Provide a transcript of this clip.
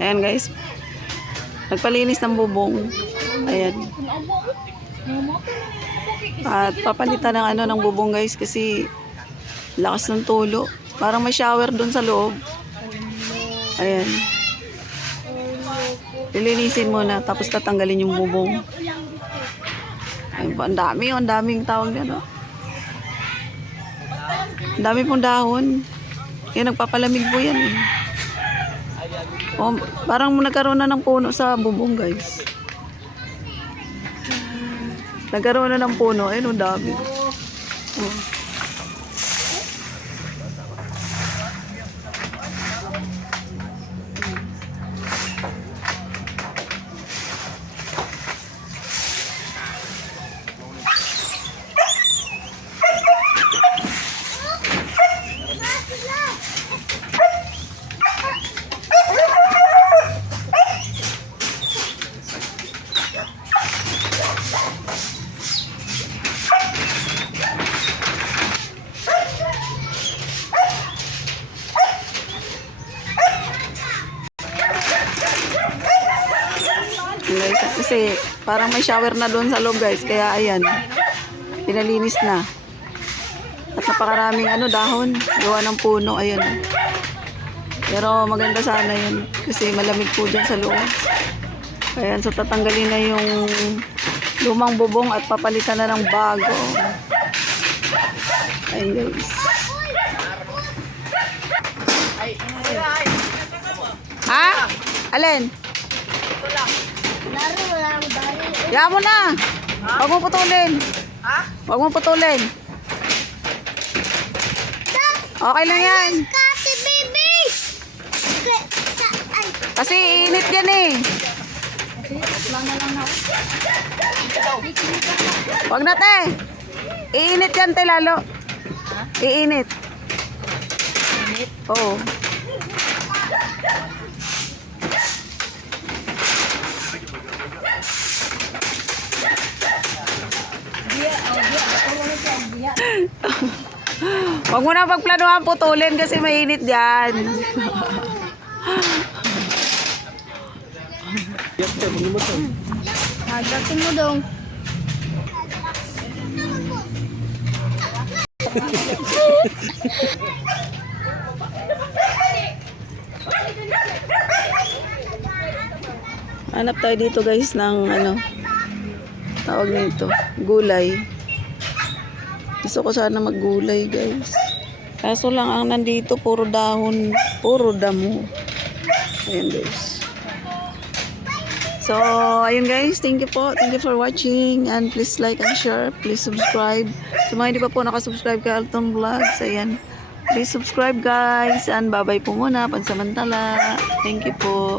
Ayan guys. Nagpalinis ng bubong. Ayan. At papalitan ng ng bubong guys kasi lakas ng tulo. Parang may shower dun sa loob. Ayan. Lilinisin muna tapos tatanggalin yung bubong. Ayun po, ang daming tawag na, no? Ang dami pong dahon. Yan, nagpapalamig po yan. Oh, parang nagkaroon na ng puno sa bubong, guys. Nagkaroon na ng puno. Ayun, ang dami. Oh. Guys, kasi parang may shower na doon sa loob guys, kaya ayan, pinalinis na. At napakaraming dahon, gawa ng puno, ayan. Pero maganda sana yun kasi malamig po dyan sa loob. Ayan, so tatanggalin na yung lumang bubong at papalitan na ng bago. Ayan guys. Ha? Alin? Kaya mo na. Huwag mo putulin. Huwag mo putulin. Okay lang yan. Kasi init yan eh. Huwag na te. Iinit yan te lalo. Iinit. Oo. Huwag mo na pagplanuhan putulin kasi mainit dyan. Hagatin mo dong. Hanap tayo dito guys ng tawag nito, gulay. Gusto ko sana maggulay guys. Kaso lang ang nandito puro dahon, puro damo. Ayan guys. So, ayun guys, thank you po. Thank you for watching and please like and share. Please subscribe. Sa mga hindi pa po nakasubscribe kay Alton Vlogs, ayan. Please subscribe guys and bye-bye po muna pansamantala. Thank you po.